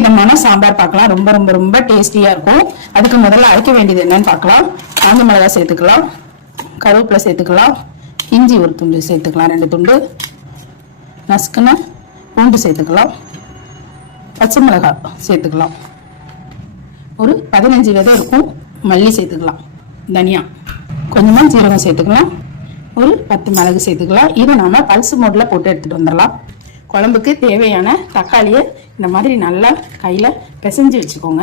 விதமான சாம்பார் பார்க்கலாம். ரொம்ப ரொம்ப ரொம்ப டேஸ்டியா இருக்கும். அதுக்கு முதல்ல அரைக்க வேண்டியது என்னன்னு பார்க்கலாம். காஞ்ச மிளகாய் சேர்த்துக்கலாம், கருவேப்பிலை சேர்த்துக்கலாம், இஞ்சி ஒரு துண்டு சேர்த்துக்கலாம், 2 துண்டு நசுக்குன பூண்டு சேர்த்துக்கலாம், பச்சை மிளகாய் சேர்த்துக்கலாம், ஒரு 15 விதை இருக்கும் மல்லி சேர்த்துக்கலாம், தனியா கொஞ்சமா ஜீரகம் சேர்த்துக்கலாம், ஒரு 10 மிளகு சேர்த்துக்கலாம். இதை நாம பல்ஸ் மோட்ல போட்டு எடுத்துட்டு வந்துடலாம். குழம்புக்கு தேவையான தக்காளியை இந்த மாதிரி நல்லா கையில பிசைஞ்சு வச்சுக்கோங்க.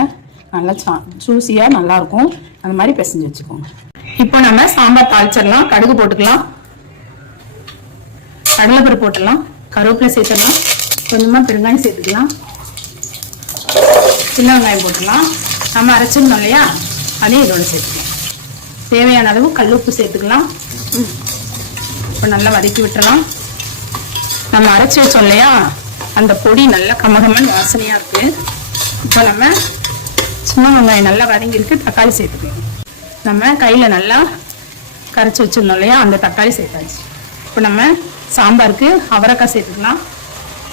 நல்லா ஜூசியா நல்லா இருக்கும். அந்த மாதிரி பிசைஞ்சு வச்சுக்கோங்க. இப்போ நம்ம சாம்பார் தாளிச்சிடலாம். கடுகு போட்டுக்கலாம், கடலைப்பருப்பு போட்டுடலாம், கருவேப்பிலை சேர்த்துடலாம், கொஞ்சமா பெருங்காயம் சேர்த்துக்கலாம், சின்ன வெங்காயம் போட்டுடலாம். நம்ம அரைச்சிருந்தோம் இல்லையா, அதையும் இதோட சேர்த்துக்கலாம். தேவையான அளவு கல்லுப்பு சேர்த்துக்கலாம். இப்போ நல்லா வதக்கி விட்டுறலாம். நம்ம அரைச்சி வச்சோம் இல்லையா, அந்த பொடி நல்லா கமகமன் வாசனையா இருக்கு. இப்போ நம்ம சின்ன வெங்காயம் நல்லா வதங்கிருக்கு, தக்காளி சேர்த்துக்கலாம். நம்ம கையில நல்லா கரைச்சி வச்சிருந்தோம் இல்லையா, அந்த தக்காளி சேர்த்தாச்சு. இப்போ நம்ம சாம்பாருக்கு அவரைக்காய் சேர்த்துக்கலாம்.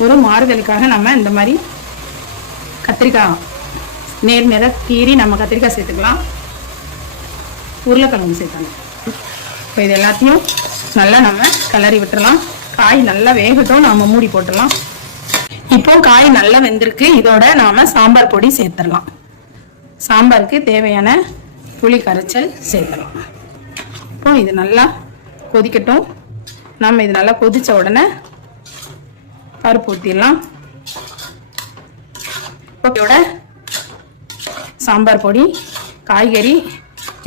ஒரு மாறுதலுக்காக நம்ம இந்த மாதிரி கத்திரிக்காய் நேர் நேர கீரி நம்ம கத்திரிக்காய் சேர்த்துக்கலாம், உருளைக்கிழங்கு சேர்த்தலாம். இப்போ இது எல்லாத்தையும் நல்லா நம்ம கிளறி விட்டுறலாம். காய் நல்லா வேகட்டும், நாம மூடி போட்டுடலாம். இப்போ காய் நல்லா வெந்திருக்கு. இதோட நாம சாம்பார் பொடி சேர்த்துடலாம். சாம்பாருக்கு தேவையான புளி கரைச்சல் சேர்த்துடலாம். இப்போ இது நல்லா கொதிக்கட்டும். நம்ம இது நல்லா கொதிச்ச உடனே பருப்பு ஊற்றிடலாம். இதோட சாம்பார் பொடி காய்கறி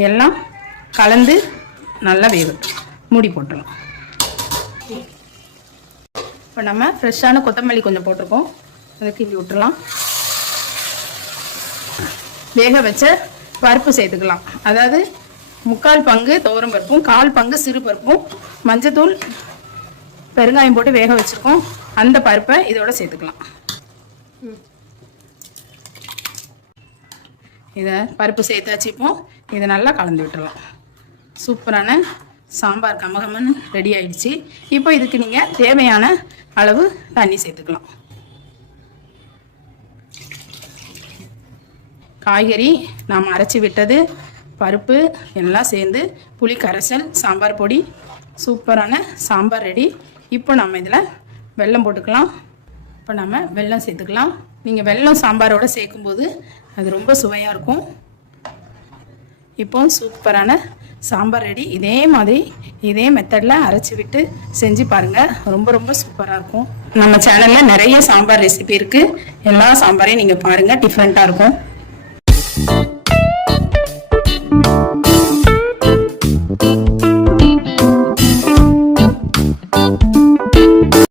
எல்லாம் கலந்து நல்லா வேகட்டும், மூடி போட்டுடலாம். இப்போ நம்ம ஃப்ரெஷ்ஷான கொத்தமல்லி கொஞ்சம் போட்டிருக்கோம், அதை கிண்டி விட்டுடலாம். வேக வச்ச பருப்பு சேர்த்துக்கலாம். அதாவது 3/4 பங்கு துவரம் பருப்பும் 1/4 பங்கு சிறு பருப்பும் மஞ்சத்தூள் பெருங்காயம் போட்டு வேக வச்சுருக்கோம். அந்த பருப்பை இதோட சேர்த்துக்கலாம். இதை பருப்பு சேர்த்தாச்சு. இப்போ இதை நல்லா கலந்து விட்டுடலாம். சூப்பரான சாம்பார் கமகமன்னு ரெடி ஆயிடுச்சு. இப்போ இதுக்கு நீங்கள் தேவையான அளவு தண்ணி சேர்த்துக்கலாம். காய்கறி நாம் அரைச்சி விட்டது, பருப்பு எல்லாம் சேர்ந்து புளி கரைசல், சாம்பார் பொடி, சூப்பரான சாம்பார் ரெடி. இப்போ நம்ம இதில் வெல்லம் போட்டுக்கலாம். இப்போ நம்ம வெல்லம் சேர்த்துக்கலாம். நீங்கள் வெல்லம் சாம்பாரோடு சேர்க்கும்போது அது ரொம்ப சுவையாக இருக்கும். இப்போ சூப்பரான சாம்பார் ரெடி. இதே மாதிரி இதே மெத்தடில் அரைச்சி விட்டு செஞ்சு பாருங்கள், ரொம்ப ரொம்ப சூப்பராக இருக்கும். நம்ம சேனலில் நிறைய சாம்பார் ரெசிபி இருக்குது. எல்லா சாம்பாரையும் நீங்கள் பாருங்கள், டிஃப்ரெண்ட்டாக இருக்கும்.